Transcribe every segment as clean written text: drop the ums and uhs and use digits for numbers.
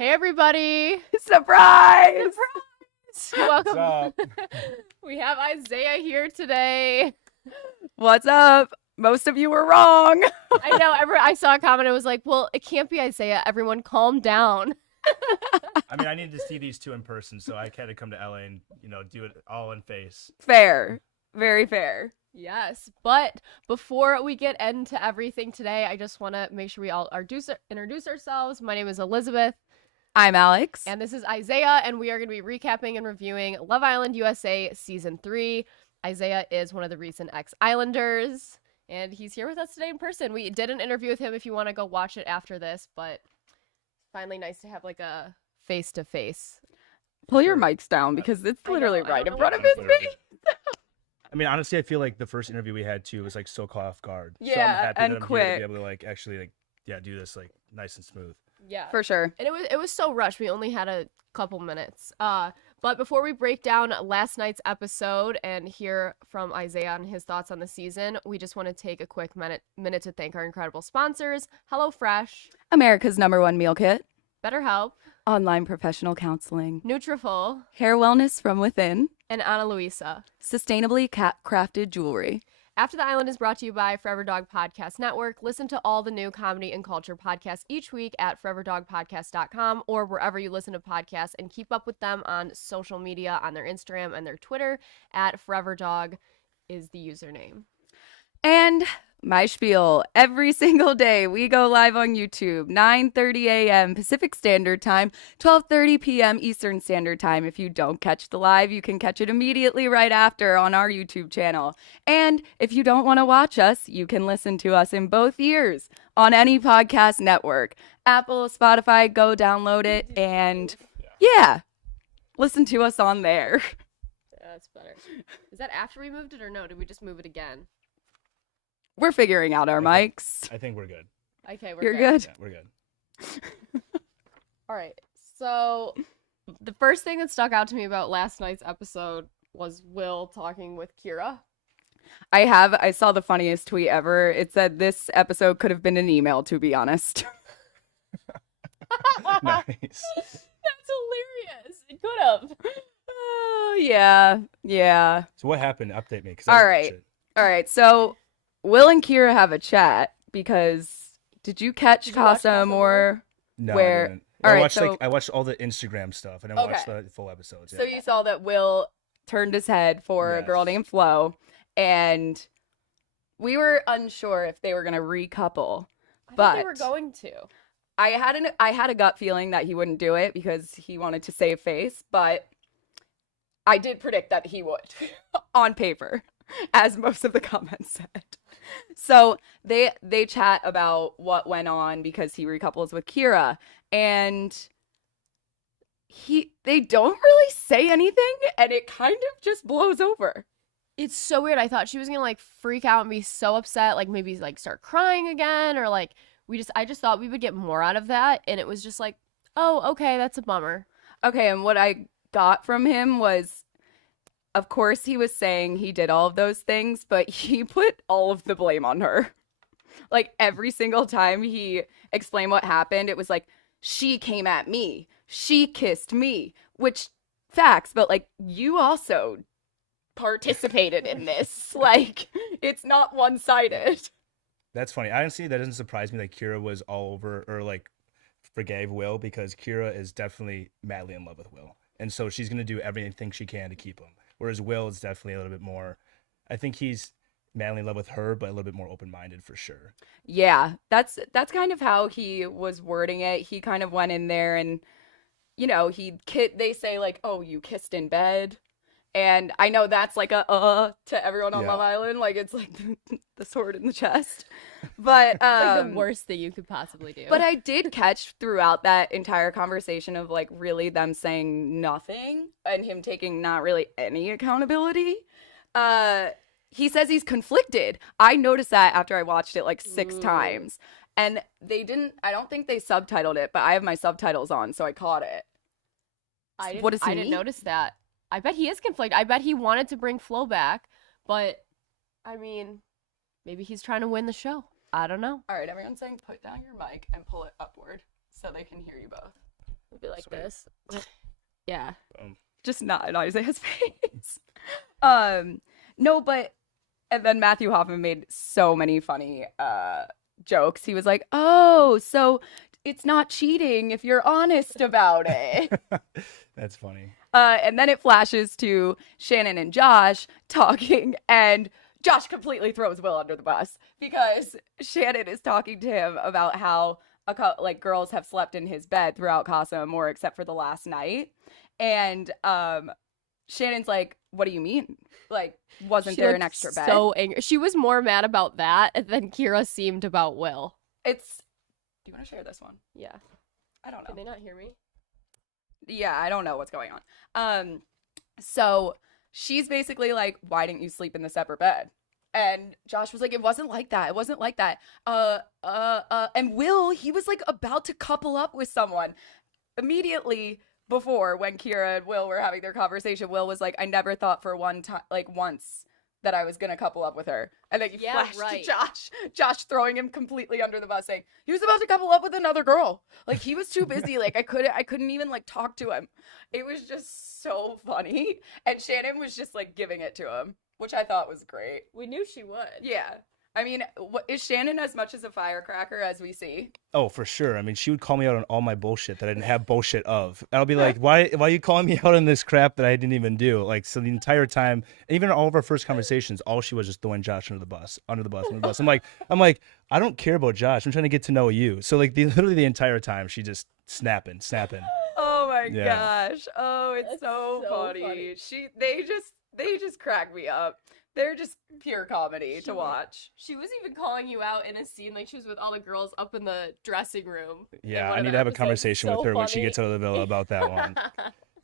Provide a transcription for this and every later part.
Hey everybody! Surprise! Welcome. What's up? We have Isaiah here today. What's up? Most of you were wrong. I know. I saw a comment. It was like, "Well, it can't be Isaiah. Everyone, calm down." I mean, I need to see these two in person, so I had to come to LA and do it all in face. Fair. Very fair. Yes, but before we get into everything today, I just want to make sure we all introduce ourselves. My name is Elizabeth. I'm Alex. And this is Isaiah, and we are going to be recapping and reviewing Love Island USA Season 3. Isaiah is one of the recent ex-Islanders, and he's here with us today in person. We did an interview with him if you want to go watch it after this, but it's finally nice to have like a face-to-face. Pull your mics down because it's literally right in front of his face. I mean, honestly, I feel like the first interview we had too was like so caught off guard. Yeah, so I'm happy and that I'm quick. here to be able to actually do this nice and smooth. Yeah. For sure. And it was so rushed. We only had a couple minutes. But before we break down last night's episode and hear from Isaiah on his thoughts on the season, we just want to take a quick minute to thank our incredible sponsors: Hellofresh, America's #1 meal kit. BetterHelp, Online professional counseling. Nutrafol, Hair wellness from within. and Ana Luisa. Sustainably crafted jewelry. After the Island is brought to you by Forever Dog Podcast Network. Listen to all the new comedy and culture podcasts each week at foreverdogpodcast.com or wherever you listen to podcasts, and keep up with them on social media on their Instagram and their Twitter at foreverdog is the username. And my spiel, every single day we go live on YouTube, 9:30 a.m. Pacific Standard Time, 12:30 p.m. Eastern Standard Time. If you don't catch the live, you can catch it immediately right after on our YouTube channel. And if you don't want to watch us, you can listen to us in both ears on any podcast network. Apple, Spotify, go download it and yeah, listen to us on there. That's better. Is that after we moved it or no? Did we just move it again? We're figuring out our mics. I think we're good. Okay, we're You're good. good? Yeah, we're good. All right. So the first thing that stuck out to me about last night's episode was Will talking with Kira. I saw the funniest tweet ever. It said this episode could have been an email, to be honest. Nice. That's hilarious. It could have. Oh, yeah. So what happened? Update me. 'Cause All I didn't right. watch it. All right, so Will and Kira have a chat because did you catch Did you watch Casa Casa Amor? No, Where- I didn't. all I right, watched so- I watched all the Instagram stuff and I watched the full episodes. So you saw that Will turned his head for a girl Yes. named Flo, and we were unsure if they were going to recouple. I But thought they were going to. I had a gut feeling that he wouldn't do it because he wanted to save face, but I did predict that he would on paper, as most of the comments said. So they chat about what went on because he recouples with Kira, and they don't really say anything, and it kind of just blows over. It's so weird. I thought she was gonna like freak out and be so upset, like maybe like start crying again, or like I just thought we would get more out of that, and it was just like, oh, okay, that's a bummer. Okay, and what I got from him was, of course, he was saying he did all of those things, but he put all of the blame on her. Like, every single time he explained what happened, it was like, she came at me. She kissed me. Which, facts, but, like, you also participated in this. Like, it's not one-sided. That's funny. Honestly, that doesn't surprise me that Kira was all over or forgave Will, because Kira is definitely madly in love with Will. And so she's going to do everything she can to keep him. Whereas Will is definitely a little bit more, I think he's madly in love with her, but a little bit more open-minded for sure. Yeah, that's kind of how he was wording it. He kind of went in there and, they say like, oh, you kissed in bed. And I know that's like to everyone on Yeah. Love Island, like it's like the sword in the chest. But Like the worst that you could possibly do. But I did catch throughout that entire conversation of like really them saying nothing and him taking not really any accountability. He says he's conflicted. I noticed that after I watched it like 6 times. And I don't think they subtitled it, but I have my subtitles on, so I caught it. I What does he didn't mean? notice that. I bet he is conflicted. I bet he wanted to bring Flo back, but I mean, maybe he's trying to win the show. I don't know. All right, everyone's saying put down your mic and pull it upward so they can hear you both. Be like Sweet. this. Yeah. Just not in Isaiah's face. No, but and then Matthew Hoffman made so many funny jokes. He was like, "Oh, so it's not cheating if you're honest about it." That's funny. And then it flashes to Shannon and Josh talking, and Josh completely throws Will under the bus because Shannon is talking to him about how like girls have slept in his bed throughout Casa Amor except for the last night, and Shannon's like, "What do you mean? Like, wasn't there an extra bed?" So angry. She was more mad about that than Kira seemed about Will. It's. Do you want to share this one? Yeah. I don't know. Can they not hear me? Yeah, I don't know what's going on. So she's basically like, "Why didn't you sleep in the separate bed?" And Josh was like, "It wasn't like that. It wasn't like that." And Will, he was like about to couple up with someone immediately before when Kira and Will were having their conversation. Will was like, "I never thought for one time, like once, that I was gonna couple up with her." And then you flash to Josh throwing him completely under the bus, saying he was about to couple up with another girl. Like he was too busy. Like I couldn't even like talk to him. It was just so funny. And Shannon was just like giving it to him, which I thought was great. We knew she would. Yeah. I mean, is Shannon as much as a firecracker as we see? Oh, for sure. I mean, she would call me out on all my bullshit that I didn't have bullshit of. And I'll be like, why are you calling me out on this crap that I didn't even do? Like, so the entire time, even all of our first conversations, all she was just throwing Josh under the bus. I'm like, I don't care about Josh. I'm trying to get to know you. So like, literally the entire time, she just snapping. Oh my Yeah. gosh. Oh, it's That's so funny. They just crack me up. They're just pure comedy to watch. She was even calling you out in a scene, like she was with all the girls up in the dressing room. Yeah, I need to have a conversation with her when she gets out of the villa about that one.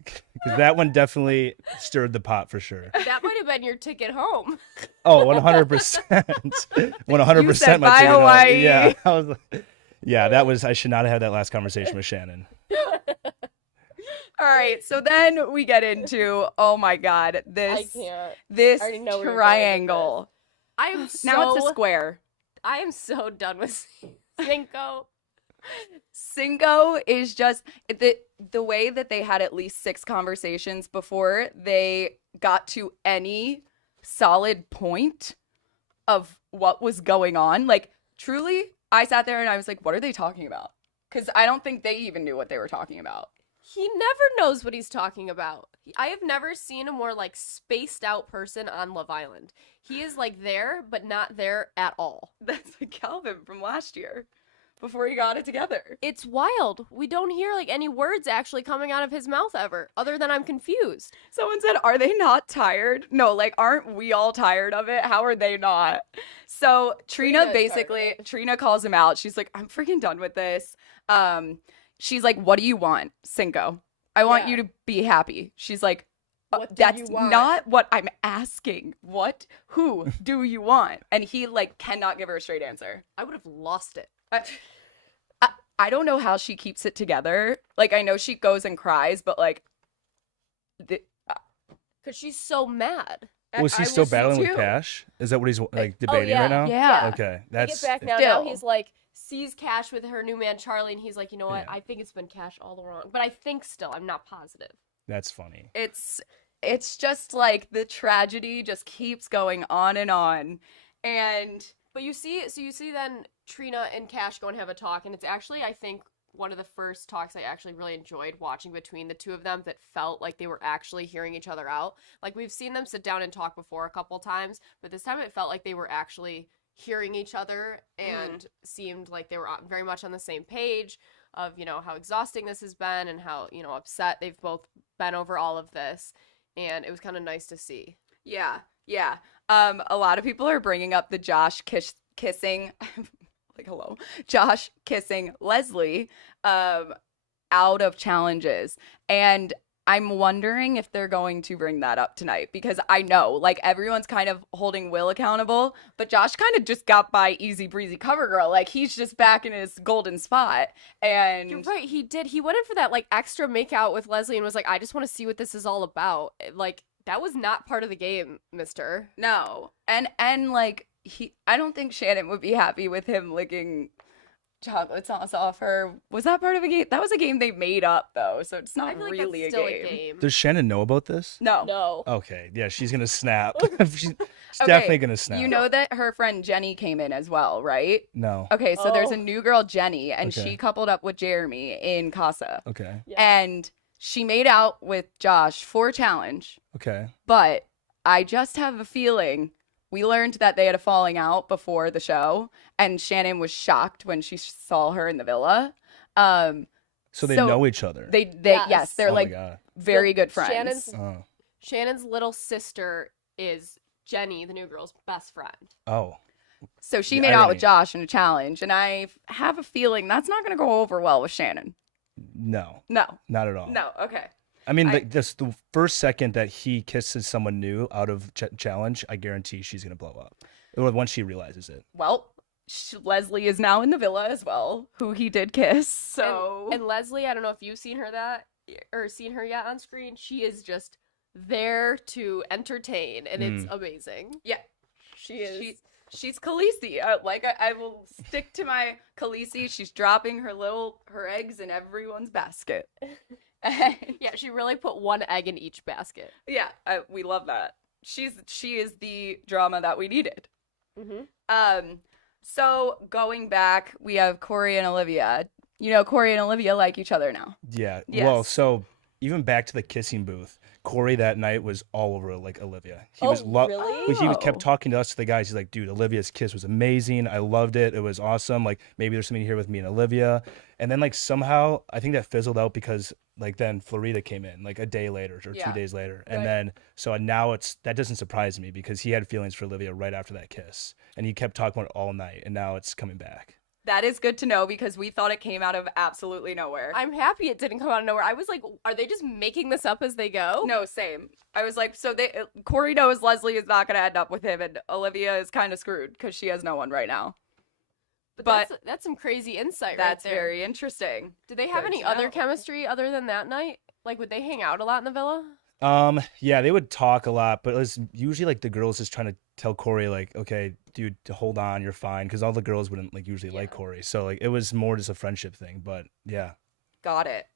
Because that one definitely stirred the pot for sure. That might have been your ticket home. Oh, 100%. 100% You said, my "Bye, ticket home. Hawaii." Yeah, I was like, yeah, that was, I should not have had that last conversation with Shannon. All right, so then we get into, oh my god, I this can't. this I already know where you're going with triangle. I am so. Now it's a square. I am so done with Cinco. Cinco is just the way that they had at least 6 conversations before they got to any solid point of what was going on. Like, truly, I sat there and I was like, what are they talking about? Because I don't think they even knew what they were talking about. He never knows what he's talking about. I have never seen a more like spaced out person on Love Island. He is like there, but not there at all. That's like Calvin from last year before he got it together. It's wild. We don't hear like any words actually coming out of his mouth ever, other than I'm confused. Someone said, are they not tired? No, like, aren't we all tired of it? How are they not? So Trina Trina calls him out. She's like, I'm freaking done with this. She's like, what do you want, Cinco? I want you to be happy. She's like, that's not what I'm asking. What? Who do you want? And he like cannot give her a straight answer. I would have lost it. I don't know how she keeps it together. Like, I know she goes and cries, but like, because she's so mad. Was he still battling with Cash? Is that what he's like debating right now? Yeah. Okay, that's. Get back now. Now he's like sees Cash with her new man Charlie, and he's like, you know what? I think it's been Cash all along, but I think still, I'm not positive. That's funny. It's just like the tragedy just keeps going on and on, and but you see then Trina and Cash go and have a talk, and it's actually, I think, one of the first talks I actually really enjoyed watching between the two of them that felt like they were actually hearing each other out. Like, we've seen them sit down and talk before a couple times, but this time it felt like they were actually hearing each other and seemed like they were very much on the same page of, you know, how exhausting this has been and how, you know, upset they've both been over all of this. And it was kind of nice to see. Yeah. A lot of people are bringing up the Josh kissing like, hello, Josh kissing Leslie out of challenges. And I'm wondering if they're going to bring that up tonight, because I know, like, everyone's kind of holding Will accountable, but Josh kind of just got by easy breezy cover girl. Like, he's just back in his golden spot. And you're right, he did. He went in for that, like, extra makeout with Leslie and was like, I just want to see what this is all about. Like, that was not part of the game, mister. No. And like, I don't think Shannon would be happy with him licking chocolate sauce off her. Was that part of a game? That was a game they made up, though, so it's I not feel like really that's a still game. a game. Does Shannon know about this? No. No. Okay, yeah, she's gonna snap. she's Okay, definitely gonna snap. You know that her friend Jenny came in as well, right? No. Okay, so there's a Oh. new girl, Jenny, and Okay. she coupled up with Jeremy in Casa. Okay. Yeah. And she made out with Josh for a challenge, Okay. but I just have a feeling we learned that they had a falling out before the show, and Shannon was shocked when she saw her in the villa. So they So know each other. They Yes. yes, they're oh like my god. very good friends. Shannon's Oh. Shannon's little sister is Jenny, the new girl's best friend. Oh. So she The made out irony. with Josh in a challenge, and I have a feeling that's not going to go over well with Shannon. No. No, Not at all. no, okay. I mean, I- the first second that he kisses someone new out of challenge, I guarantee she's gonna blow up. Or once she realizes it. Well, Leslie is now in the villa as well, who he did kiss. So And Leslie, I don't know if you've seen her yet on screen. She is just there to entertain, and it's amazing. yeah, She is. she's Khaleesi. I will stick to my Khaleesi. She's dropping her eggs in everyone's basket. And Yeah, she really put one egg in each basket. yeah, we love that. She is the drama that we needed. Mm-hmm. So going back, we have Korey and Olivia. You know, Korey and Olivia like each other now. Yeah. Yes. Well, so even back to the kissing booth, Corey that night was all over like Olivia. He was really? He Oh. kept talking to us, to the guys. He's like, dude, Olivia's kiss was amazing. I loved it. It was awesome. Like, maybe there's something here with me and Olivia. And then, like, somehow, I think that fizzled out because, like, then Florida came in, like, a day later or Yeah. 2 days later. And Right. then, so now that doesn't surprise me because he had feelings for Olivia right after that kiss. And he kept talking about it all night. And now it's coming back. That is good to know because we thought it came out of absolutely nowhere. I'm happy it didn't come out of nowhere. I was like, are they just making this up as they go? No, same. I was like, so Corey knows Leslie is not going to end up with him, and Olivia is kind of screwed because she has no one right now. But that's some crazy insight That's right there. very interesting. Did they have good any to other know. chemistry other than that night? Like, would they hang out a lot in the villa? Yeah, they would talk a lot, but it was usually like the girls just trying to tell Corey, like, okay, dude, to hold on, you're fine, because all the girls wouldn't like usually like Yeah. Corey, so like it was more just a friendship thing. But yeah, Got it.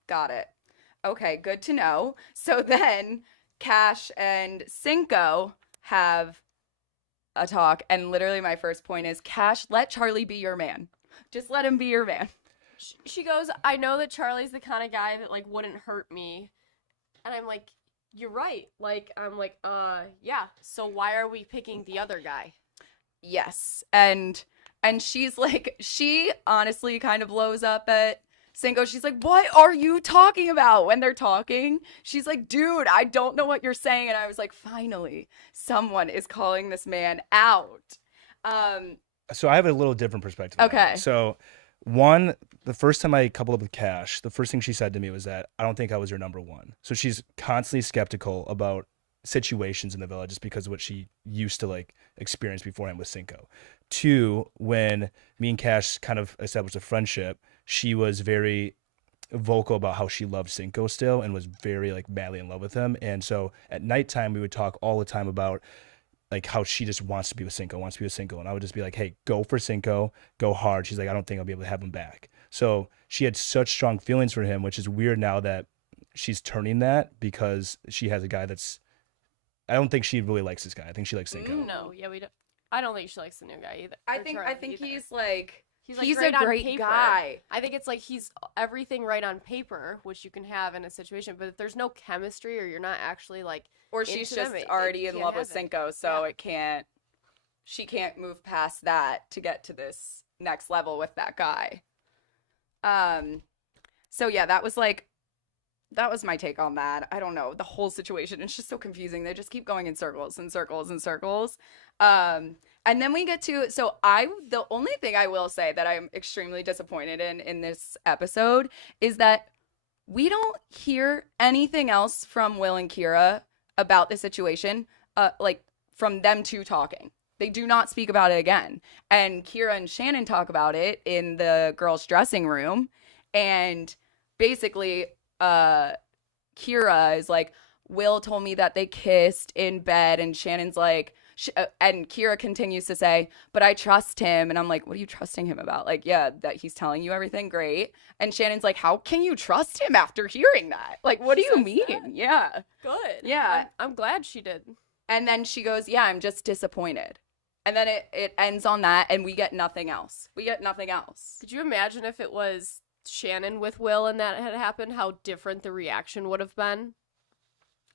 Okay, good to know. So then Cash and Cinco have a talk, and literally my first point is, Cash, let Charlie be your man. Just let him be your man. She goes, I know that Charlie's the kind of guy that, like, wouldn't hurt me. And I'm like, you're right. Like, I'm like, yeah. So why are we picking the other guy? Yes. And she's like, she honestly kind of blows up at Cinco. She's like, what are you talking about? When they're talking, she's like, dude, I don't know what you're saying. And I was like, finally, someone is calling this man out. so I have a little different perspective on Okay. it. So the first time I coupled up with Cash, the first thing she said to me was that I don't think I was your number one. So she's constantly skeptical about situations in the villa just because of what she used to like experience beforehand with Cinco. Two, when me and Cash kind of established a friendship, she was very vocal about how she loved Cinco still and was very like madly in love with him. And so at nighttime we would talk all the time about like how she just wants to be with Cinco. And I would just be like, hey, go for Cinco, go hard. She's like, I don't think I'll be able to have him back. So she had such strong feelings for him, which is weird now that she's turning that because she has a guy I don't think she really likes this guy. I think she likes Cinco. No, yeah, we don't. I don't think she likes the new guy either. I or think Charlie he's either. like, He's, like, he's great a on great paper. guy. I think it's like he's everything right on paper, which you can have in a situation. But if there's no chemistry or you're not actually like, Or she's into just them, already you in can't love with have it. Cinco, so Yeah. she can't move past that to get to this next level with that guy. So yeah, that was my take on that. I don't know, the whole situation, it's just so confusing. They just keep going in circles and circles and circles. And then we get to, the only thing I will say that I'm extremely disappointed in this episode is that we don't hear anything else from Will and Kira about the situation, like from them two talking. They do not speak about it again. And Kira and Shannon talk about it in the girls' dressing room. And basically, Kira is like, Will told me that they kissed in bed. And Shannon's like, And Kira continues to say, but I trust him. And I'm like, what are you trusting him about? Like, yeah, that he's telling you everything. Great. And Shannon's like, how can you trust him after hearing that? Like, what do you mean? That? Yeah. Good. Yeah. I'm glad she did. And then she goes, yeah, I'm just disappointed. And then it ends on that, and we get nothing else. Could you imagine if it was Shannon with Will and that had happened, how different the reaction would have been?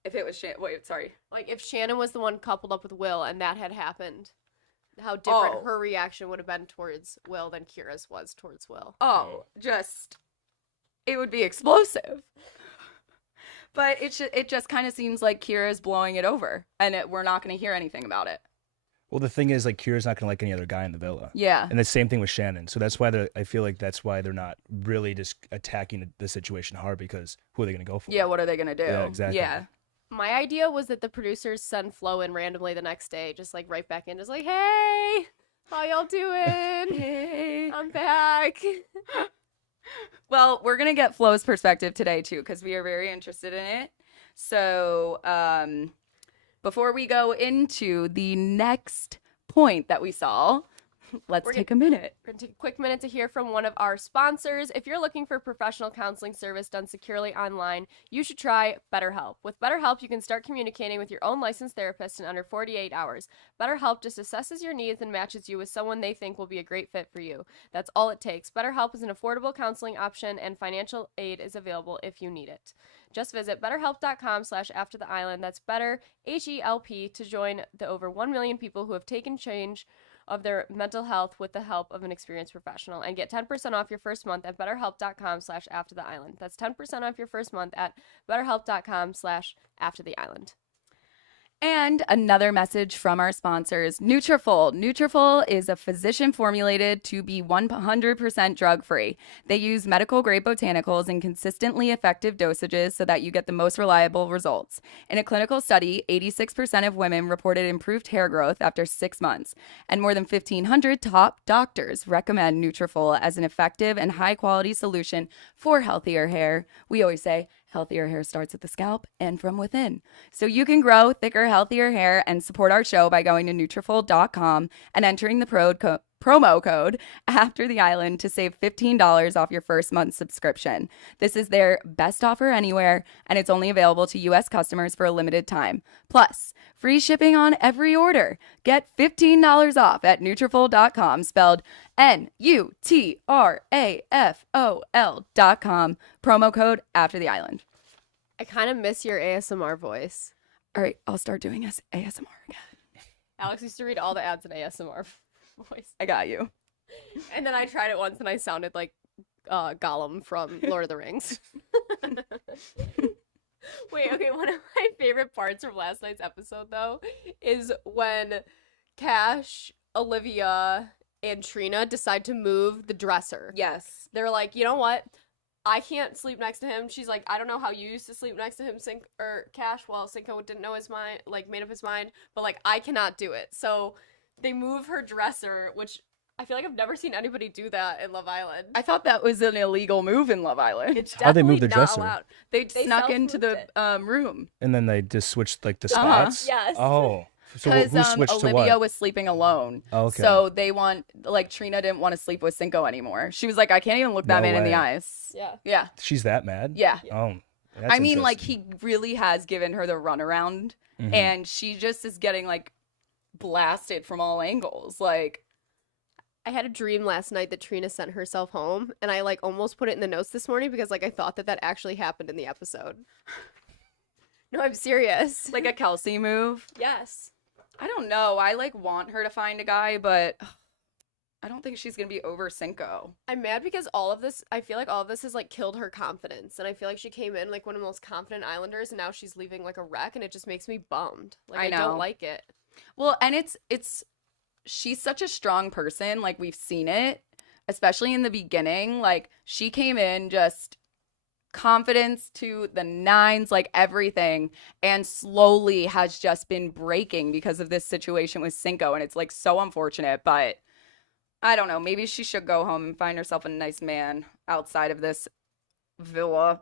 If it was Shannon, wait, sorry. Like, if Shannon was the one coupled up with Will and that had happened, how different her reaction would have been towards Will than Kira's was towards Will. Oh, it would be explosive. But it just kind of seems like Kira's blowing it over, and we're not going to hear anything about it. Well, the thing is, like, Kira's not going to like any other guy in the villa. Yeah. And the same thing with Shannon. So that's why I feel like that's why they're not really just attacking the situation hard, because who are they going to go for? Yeah, what are they going to do? Yeah, exactly. Yeah. My idea was that the producers send Flo in randomly the next day, just like right back in, just like, hey, how y'all doing? Hey. I'm back. Well, we're going to get Flo's perspective today, too, because we are very interested in it. So, before we go into the next point that we saw, let's take a minute. We're going to take a quick minute to hear from one of our sponsors. If you're looking for professional counseling service done securely online, you should try BetterHelp. With BetterHelp, you can start communicating with your own licensed therapist in under 48 hours. BetterHelp just assesses your needs and matches you with someone they think will be a great fit for you. That's all it takes. BetterHelp is an affordable counseling option, and financial aid is available if you need it. Just visit betterhelp.com/aftertheisland. That's better, HELP, to join the over 1 million people who have taken change of their mental health with the help of an experienced professional, and get 10% off your first month at betterhelp.com/aftertheisland. That's 10% off your first month at betterhelp.com/aftertheisland. And another message from our sponsors, Nutrafol. Nutrafol is a physician-formulated to be 100% drug-free. They use medical-grade botanicals in consistently effective dosages so that you get the most reliable results. In a clinical study, 86% of women reported improved hair growth after 6 months, and more than 1,500 top doctors recommend Nutrafol as an effective and high-quality solution for healthier hair. We always say, healthier hair starts at the scalp and from within. So you can grow thicker, healthier hair and support our show by going to Nutrafol.com and entering the promo code After the Island to save $15 off your first month's subscription. This is their best offer anywhere, and it's only available to U.S. customers for a limited time. Plus, free shipping on every order. Get $15 off at Nutrafol.com, spelled Nutrafol.com, promo code After the Island. I kind of miss your ASMR voice. All right, I'll start doing ASMR again. Alex used to read all the ads in ASMR voice. I got you. And then I tried it once and I sounded like Gollum from Lord of the Rings. Wait, okay, one of my favorite parts from last night's episode, though, is when Cash, Olivia, and Trina decide to move the dresser. Yes. They're like, you know what? I can't sleep next to him. She's like, I don't know how you used to sleep next to him, Cash. Well, Cinco didn't know his mind, like, made up his mind, but, like, I cannot do it. So they move her dresser, which I feel like I've never seen anybody do that in Love Island. I thought that was an illegal move in Love Island. It's How'd they definitely move the not dresser? allowed. They snuck into self-moved the it. room. And then they just switched, like, the spots? Yes. Oh. So Because who switched to Olivia what? was sleeping alone. Oh, okay. So Trina didn't want to sleep with Cinco anymore. She was like, I can't even look that No man in the way. eyes. Yeah. Yeah. She's that mad? Yeah. Oh. That's I mean, like, interesting. he really has given her the runaround, Mhm. and she just is getting, like, blasted from all angles. Like, I had a dream last night that Trina sent herself home, and I, like, almost put it in the notes this morning because, like, I thought that actually happened in the episode. No, I'm serious. like a Kelsey move. Yes. I don't know. I, like, want her to find a guy, but I don't think she's going to be over Cinco. I'm mad because I feel like all of this has, like, killed her confidence, and I feel like she came in, like, one of the most confident Islanders, and now she's leaving, like, a wreck, and it just makes me bummed. Like, I I know. don't like it. Well, and she's such a strong person. Like, we've seen it, especially in the beginning. Like, she came in just confidence to the nines, like everything, and slowly has just been breaking because of this situation with Cinco. And it's, like, so unfortunate, but I don't know. Maybe she should go home and find herself a nice man outside of this villa.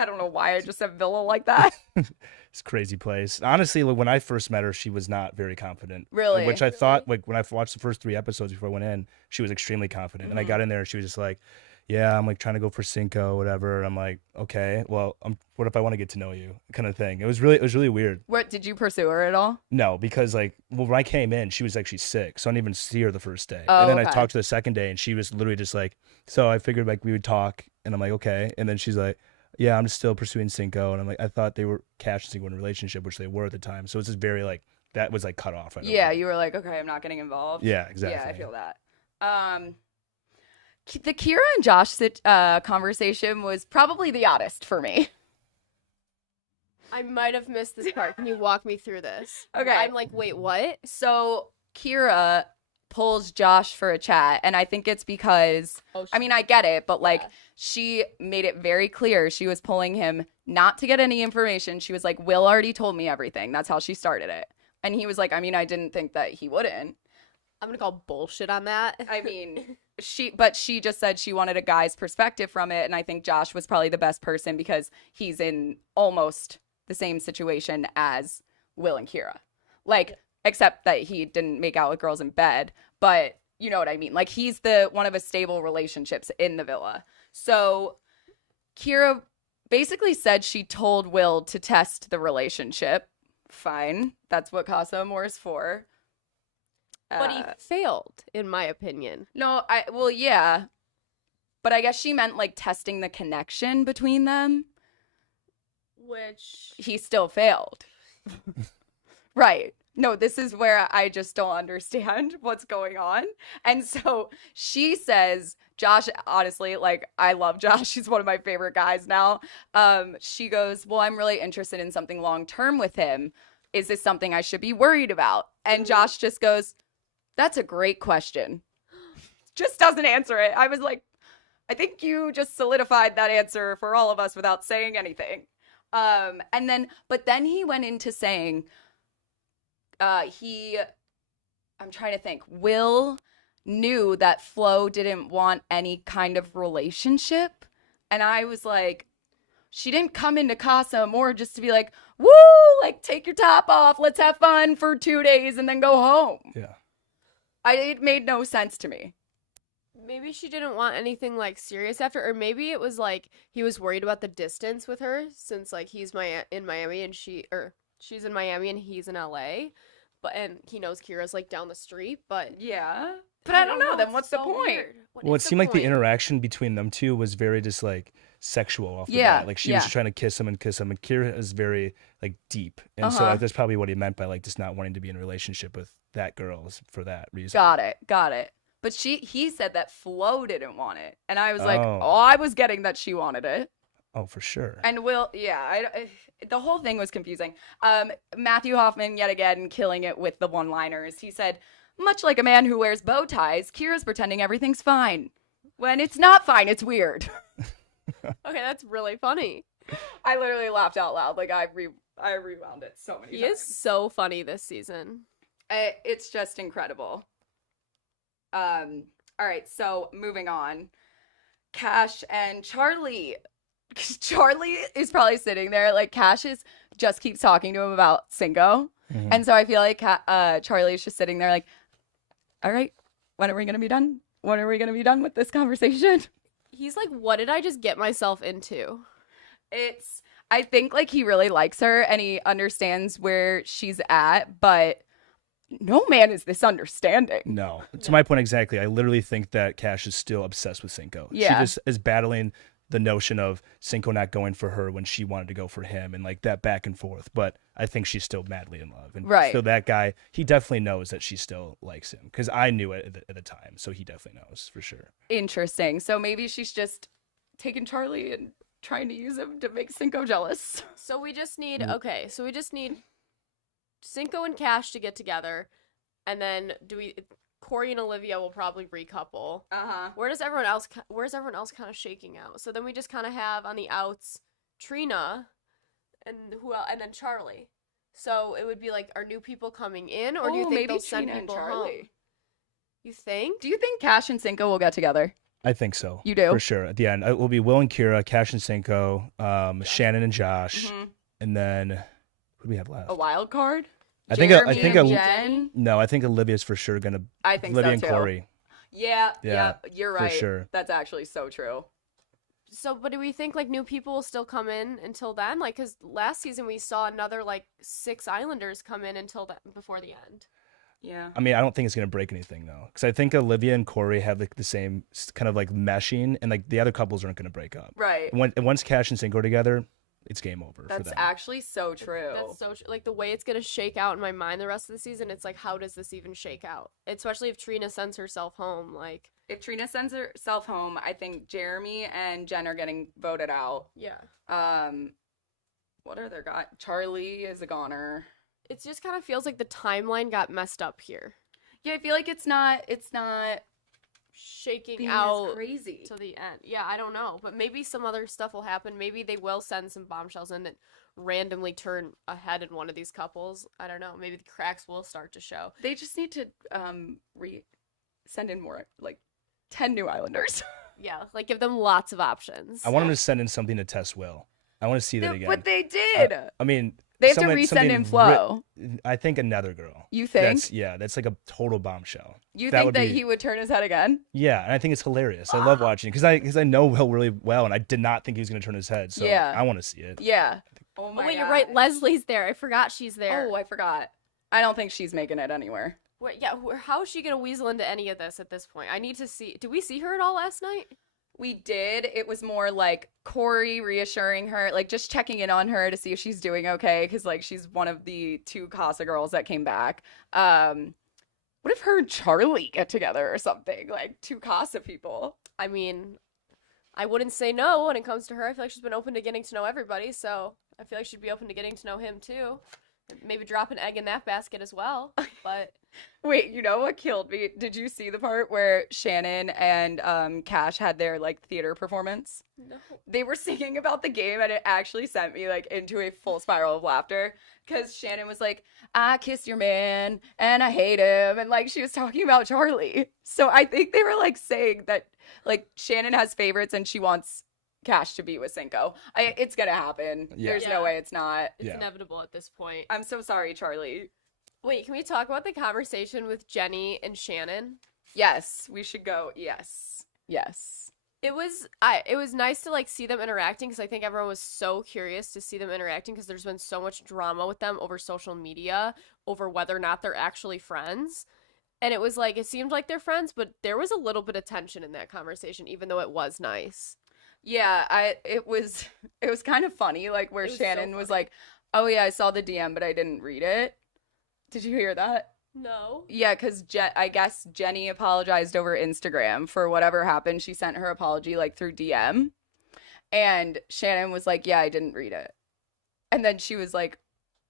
I don't know why I just said villa like that. It's a crazy place. Honestly, like, when I first met her, she was not very confident. Really? Which I thought, like, when I watched the first 3 episodes before I went in, she was extremely confident. And I Mm-hmm. got in there and she was just like, yeah, I'm like trying to go for Cinco, whatever. I'm like, okay, well, what if I want to get to know you, kind of thing. It was really weird. What, did you pursue her at all? No, because like, well, when I came in, she was actually sick, so I didn't even see her the first day. Oh, And then I okay. talked to her the second day, and she was literally just like, so I figured like we would talk, and I'm like, okay. And then she's like, yeah, I'm still pursuing Cinco, and I'm like, I thought they were Cash and Cinco in a relationship, which they were at the time. So it's just very like that was like cut off. Right Yeah, away. you were like, okay, I'm not getting involved. Yeah, exactly. Yeah, I feel that. The Kira and Josh conversation was probably the oddest for me. I might have missed this part. Can you walk me through this? Okay. I'm like, wait, what? So Kira pulls Josh for a chat, and I think it's because, Oh, I mean, I get it, but like Yeah. she made it very clear she was pulling him not to get any information. She was like, Will already told me everything. That's how she started it. And he was like, I mean, I didn't think that he wouldn't. I'm gonna call bullshit on that. I mean, she just said she wanted a guy's perspective from it, and I think Josh was probably the best person because he's in almost the same situation as Will and Kira. Like, except that he didn't make out with girls in bed, but you know what I mean? Like, he's the one of a stable relationships in the villa. So Kira basically said she told Will to test the relationship. Fine. That's what Casa Amor is for. But he failed, in my opinion. No, well, yeah. But I guess she meant like testing the connection between them. Which He still failed. Right. No, this is where I just don't understand what's going on. And so she says, Josh, honestly, like, I love Josh. He's one of my favorite guys now. She goes, well, I'm really interested in something long term with him. Is this something I should be worried about? And Josh just goes, that's a great question. Just doesn't answer it. I was like, I think you just solidified that answer for all of us without saying anything. But then he went into saying, I'm trying to think, Will knew that Flo didn't want any kind of relationship. And I was like, she didn't come into Casa Amor just to be like, woo, like, take your top off, let's have fun for 2 days and then go home. Yeah. It made no sense to me. maybe she didn't want anything like serious after, or maybe it was like he was worried about the distance with her since like he's in Miami and she's in Miami and he's in LA, and he knows Kira's like down the street, but Yeah. But I don't know. Then it's what's the so point? weird. What Well, it is the seemed like the point? interaction between them two was very just like sexual off the Yeah, bat. Like she yeah. was just trying to kiss him, and Kira is very like deep, and so Uh-huh. like, that's probably what he meant by like just not wanting to be in a relationship with that girl is for that reason. Got it. But he said that Flo didn't want it, and I was like, Oh. oh, I was getting that she wanted it. Oh, for sure. And the whole thing was confusing. Matthew Hoffman yet again killing it with the one-liners. He said, much like a man who wears bow ties, Kira's pretending everything's fine. When it's not fine, it's weird. Okay, that's really funny. I literally laughed out loud. Like I rewound it so many He times. is so funny this season. It's just incredible. All right, so moving on. Cash and Charlie. Charlie is probably sitting there like Cash just keeps talking to him about Cinco. Mhm. And so I feel like Charlie is just sitting there like, all right, when are we going to be done? When are we going to be done with this conversation? He's like, what did I just get myself into? I think like he really likes her and he understands where she's at, but no man is this understanding. No, to my point exactly. I literally think that Cash is still obsessed with Cinco. Yeah. She just is battling the notion of Cinco not going for her when she wanted to go for him, and like that back and forth. But I think she's still madly in love, and Right. so that guy, he definitely knows that she still likes him because I knew it at the time, so he definitely knows for sure. Interesting. So maybe she's just taking Charlie and trying to use him to make Cinco jealous. So we just need Mm. Cinco and Cash to get together, and then Korey and Olivia will probably recouple. Uh-huh. Where's everyone else kind of shaking out? So then we just kind of have on the outs Trina and who else, and then Charlie. So it would be like, are new people coming in, or do you think maybe they'll send Trina and people home? Charlie? You think? Do you think Cash and Cinco will get together? I think so. You do? For sure. At the end, it will be Will and Kira, Cash and Cinco, Shannon and Josh, and then who do we have left? A wild card? I Jeremy think and Jen? No, I think Olivia's for sure gonna. I think Olivia so and too. Korey. Yeah, Yeah, you're for right. sure. That's actually so true. So, but do we think like new people will still come in until then? Like, because last season we saw another like 6 Islanders come in until before the end. Yeah. I mean, I don't think it's gonna break anything though, because I think Olivia and Korey have like the same kind of like meshing, and like the other couples aren't gonna break up. Right. And once Cash and Cinco are together, it's game over. That's for them. actually so true. That's so like the way it's gonna shake out in my mind the rest of the season. It's like, how does this even shake out? Especially if Trina sends herself home. Like, if Trina sends herself home, I think Jeremy and Jen are getting voted out. yeah, What are their guys? Charlie is a goner. it just kind of feels like the timeline got messed up here, Yeah, I feel like it's not shaking being out as crazy. to the end. Yeah, I don't know, but maybe some other stuff will happen. Maybe they will send some bombshells in that randomly turn ahead in one of these couples. I don't know. Maybe the cracks will start to show. They just need to send in more, like 10 new Islanders. Yeah, like give them lots of options. I want them to send in something to test Will. I want to see that again. But they did. I mean, They have to someone- resend something in Flo. I think another girl. You think? That's like a total bombshell. You that think would that be- he would turn his head again? Yeah, and I think it's hilarious. I love watching because I know Will really well, and I did not think he was going to turn his head. So Yeah. I want to see it. Yeah. Oh Oh my wait, God. you're right. Leslie's there. I forgot she's there. Oh, I forgot. I don't think she's making it anywhere. Wait, yeah. How is she gonna weasel into any of this at this point? I need to see. Did we see her at all last night? We did. It was more like Korey reassuring her, like just checking in on her to see if she's doing okay, because like she's one of the 2 Casa girls that came back. What if her and Charlie get together or something? Like 2 Casa people. I mean, I wouldn't say no when it comes to her. I feel like she's been open to getting to know everybody, so I feel like she'd be open to getting to know him too. Maybe drop an egg in that basket as well. But Wait, you know what killed me? Did you see the part where Shannon and Cash had their like theater performance? no. They were singing about the game, and it actually sent me like into a full spiral of laughter, because Shannon was like, I kiss your man and I hate him, and like she was talking about Charlie. So I think they were like saying that like Shannon has favorites and she wants Cash to be with Cinco. It's gonna happen. Yeah. There's Yeah. no way it's not. It's Yeah. inevitable at this point. I'm so sorry, Charlie. Wait, can we talk about the conversation with Jenny and Shannon? Yes, we should go. Yes. It was nice to like see them interacting, because I think everyone was so curious to see them interacting, because there's been so much drama with them over social media over whether or not they're actually friends. And it was like, it seemed like they're friends, but there was a little bit of tension in that conversation, even though it was nice. Yeah, it was kind of funny, like where It was so Shannon was funny. like, "Oh yeah, I saw the DM, but I didn't read it." Did you hear that? No. Yeah, because I guess Jenny apologized over Instagram for whatever happened. She sent her apology like through DM, and Shannon was like, "Yeah, I didn't read it," and then she was like,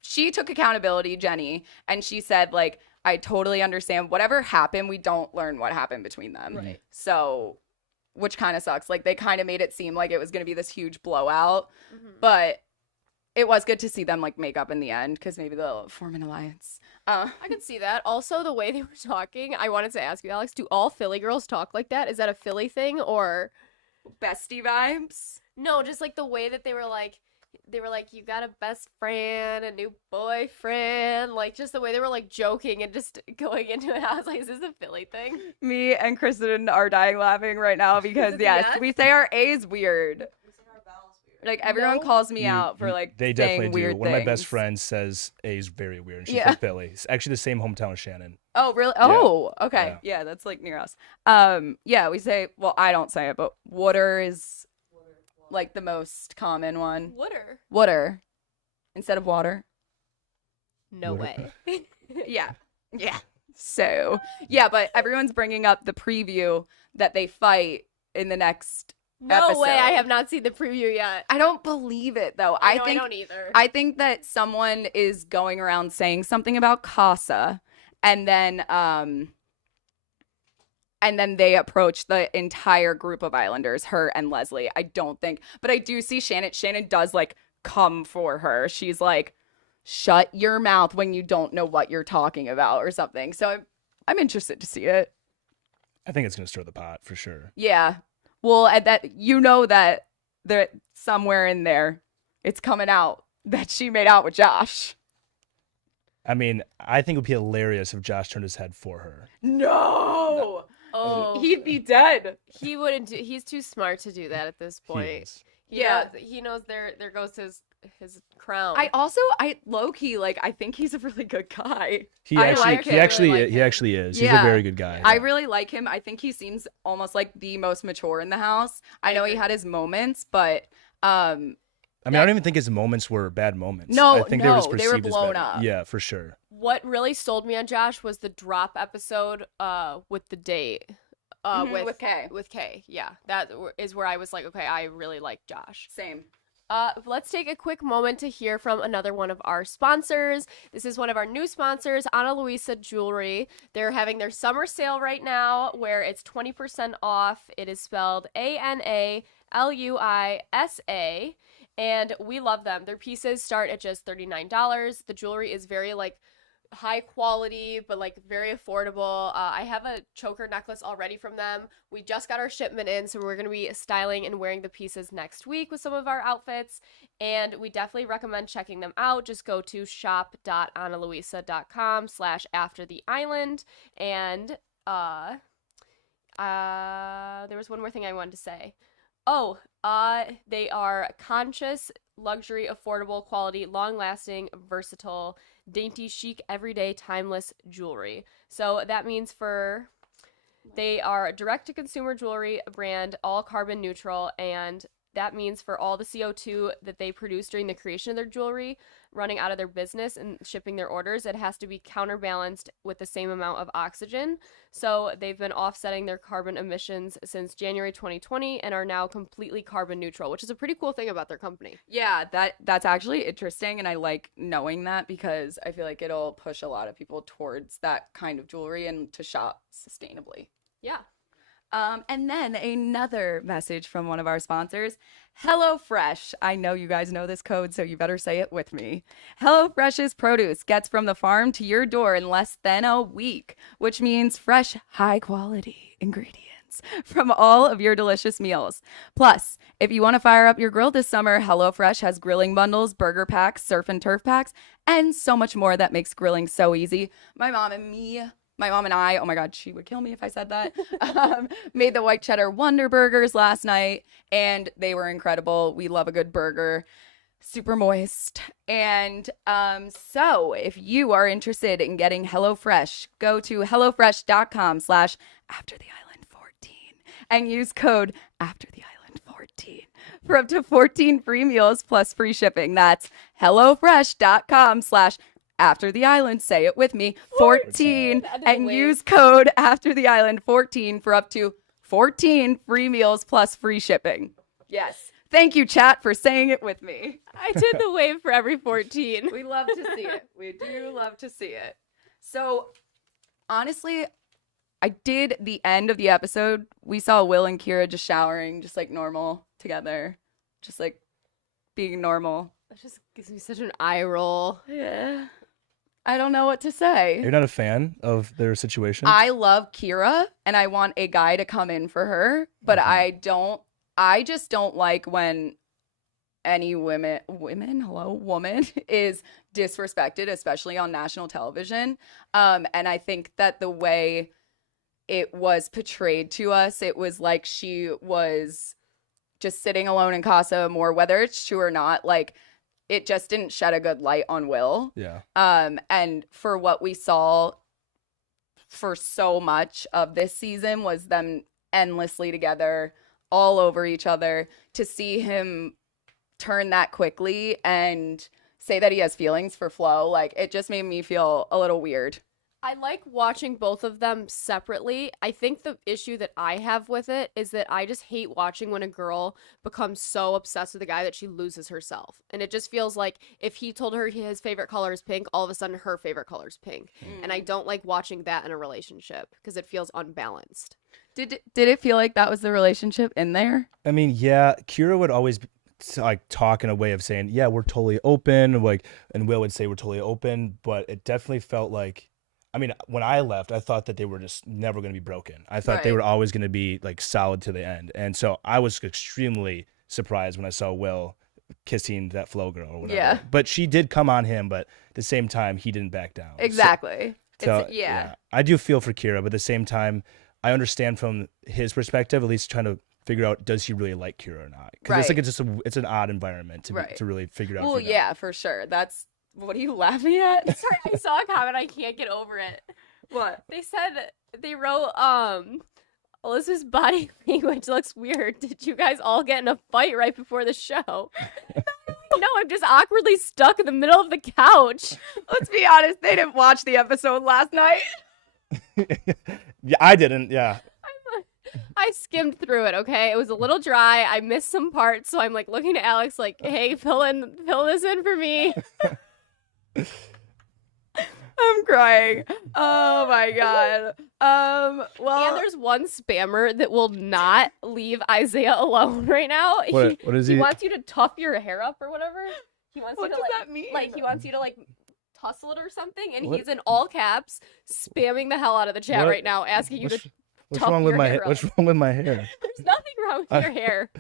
she took accountability, Jenny, and she said like, "I totally understand. Whatever happened, we don't learn what happened between them." Right. So, which kind of sucks. Like they kind of made it seem like it was going to be this huge blowout, Mhm. but it was good to see them like make up in the end, because maybe they'll form an alliance. I could see that. Also, the way they were talking, I wanted to ask you, Alex, do all Philly girls talk like that? Is that a Philly thing, or Bestie vibes. no? Just like the way that they were like, you got a best friend, a new boyfriend, like just the way they were like joking and just going into it. I was like, is this a Philly thing? Me and Kristen are dying laughing right now because yes, Yes? we say our A's weird. Like everyone No. calls me out for like They saying definitely do. weird One of my best things. friends says A is very weird, and she's Yeah. from Philly. It's actually the same hometown as Shannon. Oh really? Oh, okay. Yeah, that's like near us. Yeah, we say. Well, I don't say it, but water is like the most common one. Water? Water instead of water. No Water. way. Yeah. So yeah, but everyone's bringing up the preview that they fight in the next. No way. I episode. have not seen the preview yet. I don't believe it though. I think don't either. I think that someone is going around saying something about Casa, and then they approach the entire group of Islanders, her and Leslie. I don't think, but I do see Shannon. Shannon does like come for her. She's like, "Shut your mouth when you don't know what you're talking about," or something. So I'm interested to see it. I think it's gonna stir the pot for sure. Yeah. Well, at that that there somewhere in there, it's coming out that she made out with Josh. I mean, I think it would be hilarious if Josh turned his head for her. No. Oh, He'd be dead. he wouldn't do. He's too smart to do that at this He point. is. He knows there goes his crown. I low key I think he's a really good guy. He I actually, like he him. actually, Really like he him. actually is. He's Yeah. a very good guy. I really like him. I think he seems almost like the most mature in the house. I know he had his moments, but I mean, I don't even think his moments were bad moments. No, I think they were just no, they were perceived as blown bad. up. Yeah, for sure. What really sold me on Josh was the drop episode with the date. With Kay. With Kay, yeah. That is where I was like, okay, I really like Josh. Same. Let's take a quick moment to hear from another one of our sponsors. This is one of our new sponsors, Ana Luisa Jewelry. They're having their summer sale right now where it's 20% off. It is spelled ANALUISA. And we love them. Their pieces start at just $39. The jewelry is very high quality, but very affordable. I have a choker necklace already from them. We just got our shipment in, so we're going to be styling and wearing the pieces next week with some of our outfits. And we definitely recommend checking them out. Just go to shop.analuisa.com/aftertheisland. And there was one more thing I wanted to say. They are conscious, luxury, affordable, quality, long-lasting, versatile, dainty, chic, everyday, timeless jewelry. So that means they are a direct-to-consumer jewelry brand, all carbon neutral, and that means for all the CO2 that they produce during the creation of their jewelry, running out of their business and shipping their orders, it has to be counterbalanced with the same amount of oxygen. So they've been offsetting their carbon emissions since January 2020 and are now completely carbon neutral, which is a pretty cool thing about their company. Yeah, that's actually interesting, and I like knowing that because I feel like it'll push a lot of people towards that kind of jewelry and to shop sustainably. Yeah. And then another message from one of our sponsors, Hellofresh. I know you guys know this code, so you better say it with me. Hellofresh's produce gets from the farm to your door in less than a week, which means fresh, high-quality ingredients from all of your delicious meals. Plus, if you want to fire up your grill this summer, HelloFresh has grilling bundles, burger packs, surf and turf packs, and so much more that makes grilling so easy. My mom and I, oh my God, she would kill me if I said that, made the white cheddar Wonder Burgers last night, and they were incredible. We love a good burger. Super moist. And so if you are interested in getting HelloFresh, go to hellofresh.com/aftertheisland14 and use code aftertheisland14 for up to 14 free meals plus free shipping. That's hellofresh.com/aftertheisland, say it with me, 14, and use code aftertheisland14 for up to 14 free meals plus free shipping. Yes. Thank you, chat, for saying it with me. I did the wave for every 14. We love to see it. We do love to see it. So, honestly, I did the end of the episode. We saw Will and Kira just showering, just normal together, just being normal. That just gives me such an eye roll. Yeah. I don't know what to say. You're not a fan of their situation? I love Kira and I want a guy to come in for her, but I just don't like when any woman is disrespected, especially on national television. And I think that the way it was portrayed to us, it was like she was just sitting alone in Casa Amor, whether it's true or not, it just didn't shed a good light on Will. Yeah. And for what we saw for so much of this season was them endlessly together, all over each other. To see him turn that quickly and say that he has feelings for Flo, it just made me feel a little weird. I like watching both of them separately. I think the issue that I have with it is that I just hate watching when a girl becomes so obsessed with a guy that she loses herself. And it just feels like if he told her his favorite color is pink, all of a sudden her favorite color is pink. And I don't like watching that in a relationship because it feels unbalanced. Did it feel like that was the relationship in there? I mean, yeah, Kira would always talk in a way of saying, yeah, we're totally open, and Will would say we're totally open, but it definitely felt like I mean, when I left, I thought that they were just never going to be broken. I thought they Right. were always going to be like solid to the end. And so I was extremely surprised when I saw Will kissing that Flo girl or whatever. Yeah. But she did come on him, but at the same time, he didn't back down. Exactly. So, Yeah. I do feel for Kira, but at the same time, I understand from his perspective, at least trying to figure out, does he really like Kira or not? Because it's Right. like it's an odd environment to Right. to really figure out. Well, if you're yeah, for sure. That's what are you laughing at? Sorry, I saw a comment. I can't get over it. What? They said they wrote Elizabeth's body language looks weird. Did you guys all get in a fight right before the show? No, I'm just awkwardly stuck in the middle of the couch. Let's be honest, they didn't watch the episode last night. Yeah, I didn't. Yeah. I skimmed through it, okay? It was a little dry. I missed some parts, so I'm like looking at Alex like, hey, fill this in for me. I'm crying. Oh my god. Well, And there's one spammer that will not leave Isaiah alone right now. What is He he? wants you to tuff your hair up or whatever. He wants what you does to that mean? like he wants you to like tussle it or something, and What? he's in all caps spamming the hell out of the chat What? right now, asking you What's, to. what's tuff wrong with your my hair What's up. wrong with my hair? There's nothing wrong with your hair.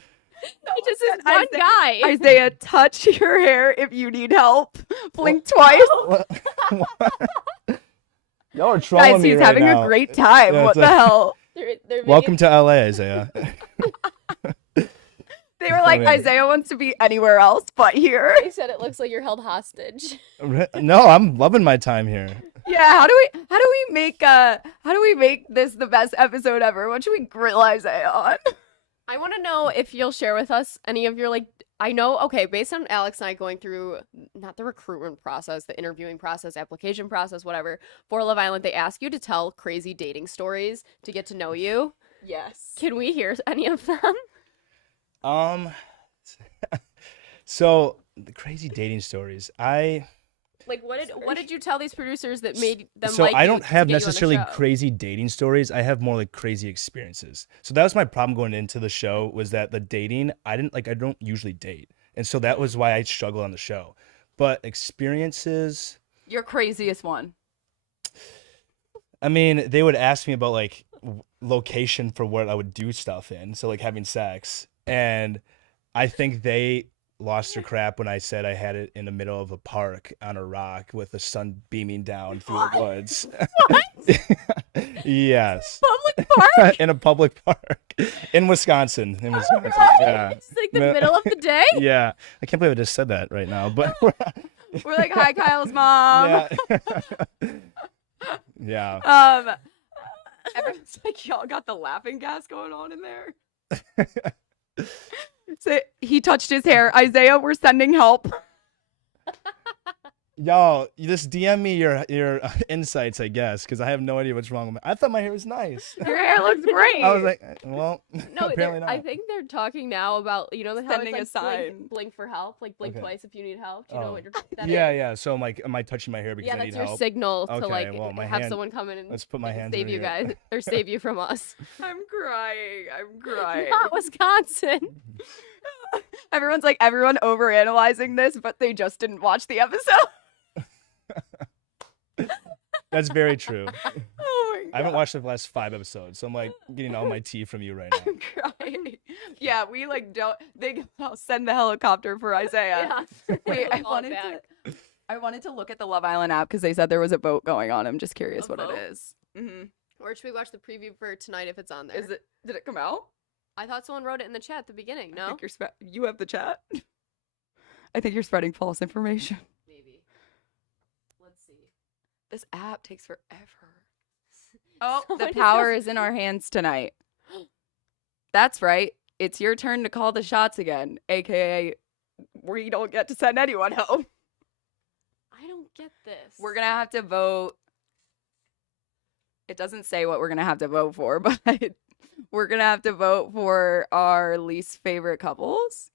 No, He just I is said one guy. Isaiah, touch your hair if you need help. Blink twice. What? Y'all are trolling Guys, me he's right having now. a great time. Yeah, What it's the like- hell? They're Welcome to LA, Isaiah. They were like, funny. Isaiah wants to be anywhere else but here. They said it looks like you're held hostage. No, I'm loving my time here. Yeah, how do we make this the best episode ever? What should we grill Isaiah on? I want to know if you'll share with us any of your like. I know, okay, based on Alex and I going through not the recruitment process, the interviewing process, application process, whatever, for Love Island, they ask you to tell crazy dating stories to get to know you. Yes. Can we hear any of them? So the crazy dating stories. Like, what did you tell these producers that made them So like I you don't to have get you on the necessarily show? crazy dating stories. I have more like crazy experiences. So that was my problem going into the show, was that the dating, I don't usually date. And so that was why I struggled on the show. But experiences, Your craziest one. I mean, they would ask me about like location for what I would do stuff in. So like having sex. And I think they lost their crap when I said I had it in the middle of a park on a rock with the sun beaming down through the woods. Yes. Public park? In a public park in Wisconsin. In Wisconsin. Yeah. It's like the No. middle of the day? Yeah. I can't believe I just said that right now. But We're like, hi, Kyle's mom. yeah. Yeah. Everyone's like, y'all got the laughing gas going on in there. So he touched his hair. Isaiah, we're sending help. Y'all, you just DM me your insights, I guess, because I have no idea what's wrong with me. I thought my hair was nice. Your hair looks great. I was like, well, No, apparently not. I think they're talking now about, you know, how Sending it's a like sign. blink for help, like blink Okay. twice if you need help. Do you know Oh. what that yeah, is? yeah. So I'm like, am I touching my hair because Yeah, I that's need your help? signal to Okay, like well, my have hand- someone come in and Let's put my hands save in you here. guys or save you from us. I'm crying. I'm crying. Not Wisconsin. Everyone's like, everyone overanalyzing this, but they just didn't watch the episode. That's very true. Oh my god. I haven't watched the last 5 episodes, so I'm like getting all my tea from you right now. I'm crying. Yeah, we like don't. I'll send the helicopter for Isaiah. Yeah. Wait, I Call wanted back. I wanted to look at the Love Island app because they said there was a vote going on. I'm just curious A what vote? it is. Mm-hmm. Or should we watch the preview for tonight if it's on there? Is it? Did it come out? I thought someone wrote it in the chat at the beginning. I No, think you have the chat. I think you're spreading false information. maybe. Let's see. This app takes forever. Oh, Someone the just power goes- is in our hands tonight. That's right. It's your turn to call the shots again, aka we don't get to send anyone home. I don't get this. We're gonna have to vote. It doesn't say what we're gonna have to vote for, but we're gonna have to vote for our least favorite couples.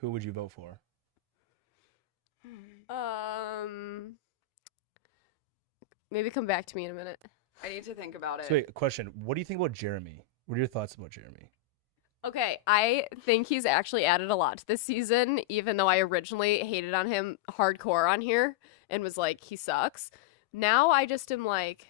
Who would you vote for? Maybe come back to me in a minute. I need to think about it. So wait, question. What do you think about Jeremy? What are your thoughts about Jeremy? Okay, I think he's actually added a lot to this season, even though I originally hated on him hardcore on here and was like, he sucks. now I just am like,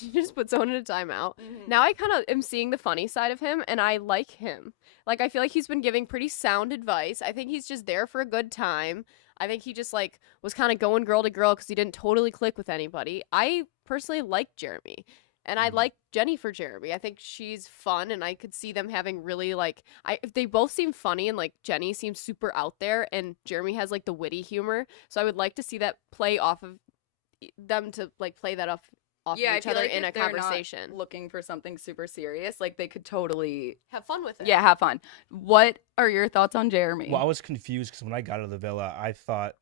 you just put someone in a timeout. Mhm. Now I kind of am seeing the funny side of him, and I like him. Like, I feel like he's been giving pretty sound advice. I think he's just there for a good time. I think he just, like, was kind of going girl to girl because he didn't totally click with anybody. I personally like Jeremy, and I like Jenny for Jeremy. I think she's fun, and I could see them having really, like, they both seem funny, and, like, Jenny seems super out there, and Jeremy has, like, the witty humor. So I would like to see that play off of them to, like, play that off I of each feel other like in a if they're not conversation. looking for something super serious, like they could totally, Have fun with it. yeah, have fun. What are your thoughts on Jeremy? Well, I was confused because when I got out of the villa, I thought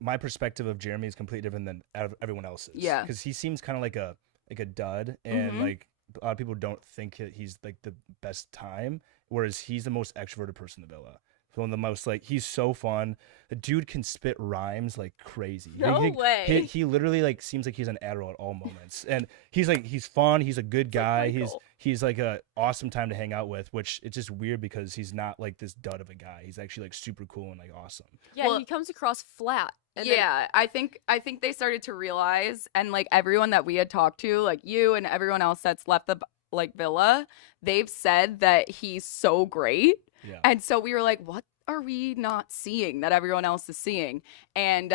my perspective of Jeremy is completely different than everyone else's. Yeah. Because he seems kind of like a dud, and Mhm. like a lot of people don't think that he's like the best time, whereas he's the most extroverted person in the villa. One of the most, like, he's so fun. The dude can spit rhymes like crazy. No way. He literally like seems like he's an Adderall at all moments, and he's fun. He's a good guy. Michael. He's like a awesome time to hang out with. Which it's just weird because he's not like this dud of a guy. He's actually like super cool and like awesome. Yeah, Well- he comes across flat. And then- yeah, I think they started to realize, and like everyone that we had talked to, like you and everyone else that's left the like villa, they've said that he's so great. Yeah. And so we were like, what are we not seeing that everyone else is seeing? And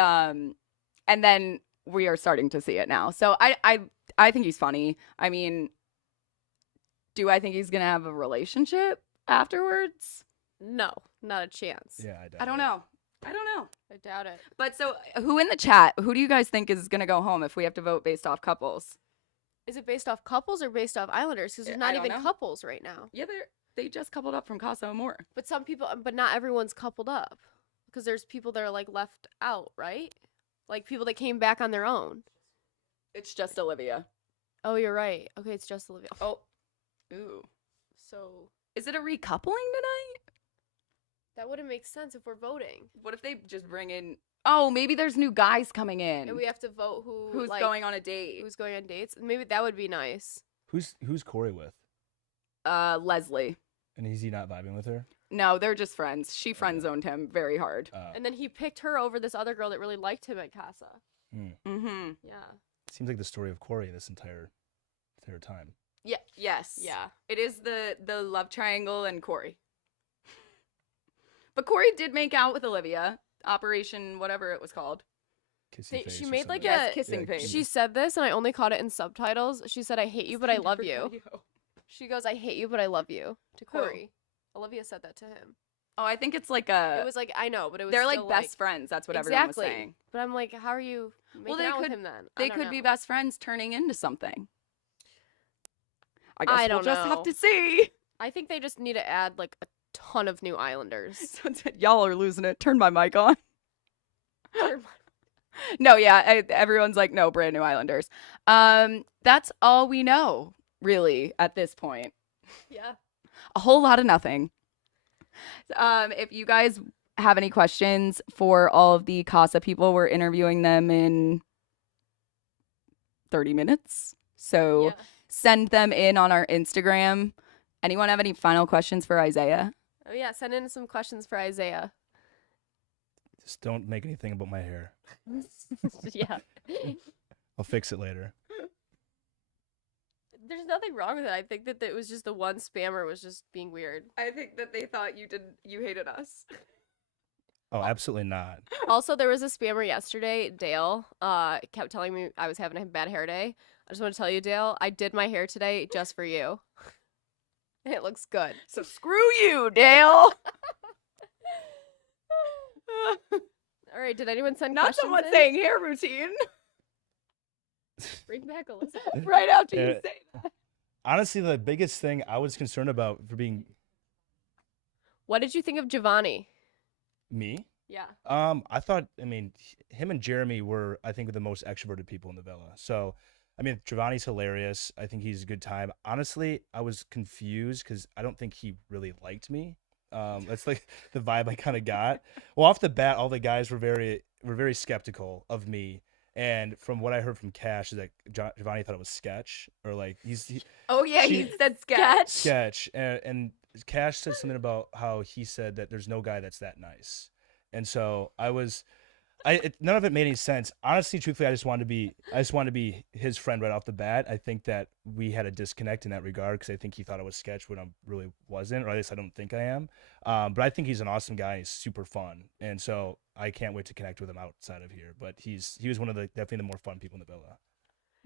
then we are starting to see it now. So I think he's funny. I mean, do I think he's gonna have a relationship afterwards? no, not a chance. Yeah, I don't know. I don't know. I doubt it. But so who in the chat, who do you guys think is gonna go home if we have to vote based off couples? Is it based off couples or based off Islanders? Because there's I not don't even know. couples right now. Yeah, they just coupled up from Casa Amor. But some people, but not everyone's coupled up. Because there's people that are like left out, right? Like people that came back on their own. It's just Olivia. Oh, you're right. Okay, it's just Olivia. Oh. Ooh. So Is it a recoupling tonight? that wouldn't make sense if we're voting. What if they just bring in, oh, maybe there's new guys coming in. And we have to vote who's like, going on a date? who's going on dates. Maybe that would be nice. Who's Corey with? Leslie. And is he not vibing with her? No, they're just friends. She friend zoned him very hard. And then he picked her over this other girl that really liked him at Casa. Mm-hmm. Yeah. Seems like the story of Corey this entire time. Yeah. Yes. Yeah. It is the love triangle and Corey. But Corey did make out with Olivia. Operation whatever it was called. Kissy face She or made like something. Yes, a kissing Yeah, face. She said this and I only caught it in subtitles. She said, I hate you, but I love you. She goes, I hate you, but I love you to Who? Corey. Olivia said that to him. Oh, I think it's like a. It was like, I know, but it was they're like still, best friends. That's what everyone was Exactly. saying. But I'm like, how are you making they out with could- him then? I They don't could be know. best friends turning into something. I guess I we'll don't just have know. to see. I think they just need to add like a ton of new Islanders. Someone said, y'all are losing it. Turn my mic on. No, yeah, everyone's like, no, brand new Islanders. That's all we know, really, at this point. Yeah. A whole lot of nothing. If you guys have any questions for all of the Casa people, we're interviewing them in 30 minutes. So Yeah. send them in on our Instagram. Anyone have any final questions for Isaiah? Oh yeah, send in some questions for Isaiah. Just don't make anything about my hair. Yeah. I'll fix it later. There's nothing wrong with it. I think that it was just the one spammer was just being weird. I think that they thought you hated us. Oh, absolutely not. Also, there was a spammer yesterday, Dale, kept telling me I was having a bad hair day. I just want to tell you, Dale, I did my hair today just for you. It looks good. So screw you, Dale. All right, did anyone send Not questions someone in? saying hair routine Bring back Elizabeth. right after you Yeah. say that. Honestly, the biggest thing I was concerned about for being What did you think of Giovanni? me, Yeah. I thought, I mean, him and Jeremy were, I think, the most extroverted people in the villa. So, I mean, Giovanni's hilarious. I think he's a good time. Honestly, I was confused because I don't think he really liked me. That's like the vibe I kind of got. Well, off the bat, all the guys were very skeptical of me. And from what I heard from Cash, is that Giovanni thought it was sketch, or like Oh yeah, he She- said sketch. sketch, and Cash said something about how he said that there's no guy that's that nice, and so I was None of it made any sense. Honestly, truthfully, I just wanted to be his friend right off the bat. I think that we had a disconnect in that regard because I think he thought I was sketch when I really wasn't, or at least I don't think I am. But I think he's an awesome guy. He's super fun, and so I can't wait to connect with him outside of here. But he was one of the definitely the more fun people in the villa.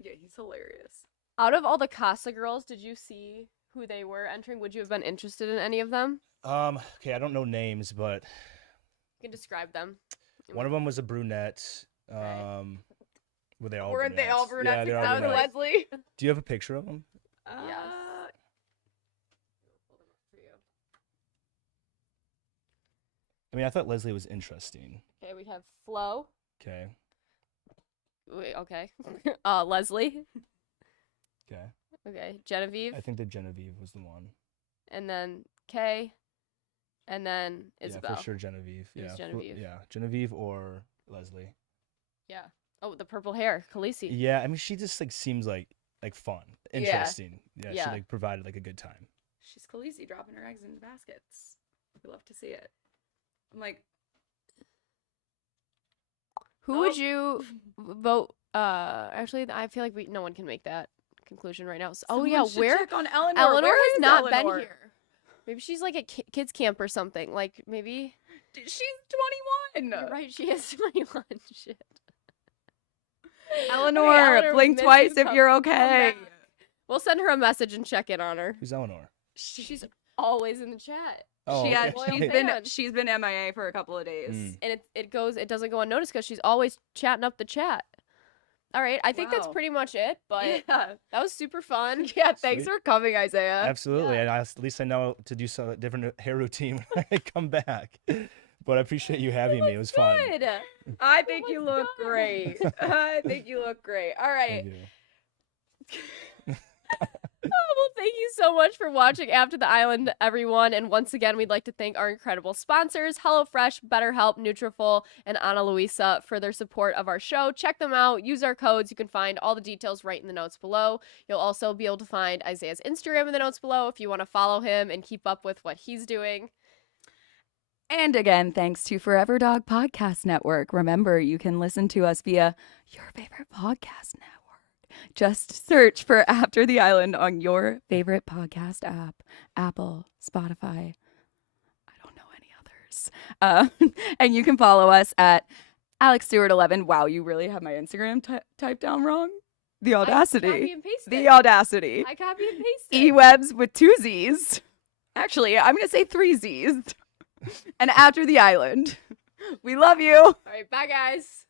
Yeah, he's hilarious. Out of all the Casa girls, did you see who they were entering? Would you have been interested in any of them? Okay, I don't know names, but You can describe them. one of them was a brunette. Okay. Were they all? Weren't they all brunettes? Yeah, they're all That was brunettes. Leslie. Do you have a picture of them? Yes. I mean, I thought Leslie was interesting. Okay, we have Flo. Okay. Wait, okay. Leslie. Okay. Okay, Genevieve. I think that Genevieve was the one. And then Kay. And then Isabel. Yeah, for sure Genevieve. It was Yeah. Genevieve. Yeah, Genevieve or Leslie. Yeah. Oh, the purple hair, Khaleesi. Yeah, I mean, she just like seems like fun, interesting. Yeah, Yeah. she like provided like a good time. She's Khaleesi dropping her eggs into baskets. We love to see it. I'm like, Who would you vote? Actually, I feel like no one can make that conclusion right now. So, oh yeah, someone should where check on Eleanor? Eleanor Where has is not Eleanor? been here. Maybe she's like at kids camp or something. Like maybe. She's 21. You're right, she is 21. Shit. Eleanor, Eleanor, we blink miss twice you. if you're Come okay. back. We'll send her a message and check in on her. Who's Eleanor? She's always in the chat. Oh, She has, okay. she's been MIA for a couple of days. Mm. And it doesn't go unnoticed because she's always chatting up the chat. All right, I think that's Wow. pretty much it. But Yeah. that was super fun. Yeah, thanks Sweet. for coming, Isaiah. Absolutely, Yeah. and at least I know to do some different hair routine when I come back. But I appreciate you having me. It was fun. Good. I think my you look God. great. I think you look great. All right. Thank you. Well, thank you so much for watching After the Island, everyone. And once again, we'd like to thank our incredible sponsors, HelloFresh, BetterHelp, Nutrafol, and Ana Luisa for their support of our show. Check them out. Use our codes. You can find all the details right in the notes below. You'll also be able to find Isaiah's Instagram in the notes below if you want to follow him and keep up with what he's doing. And again, thanks to Forever Dog Podcast Network. Remember, you can listen to us via your favorite podcast network. Just search for After the Island on your favorite podcast app. Apple, Spotify. I don't know any others. And you can follow us at AlexStewart11. Wow, you really have my Instagram typed down wrong? The I copy audacity. and pasted. The audacity. I copy and pasted. eWebs with 2 Z's. Actually, I'm going to say 3 Z's. And After the Island. We love you. All right, bye, guys.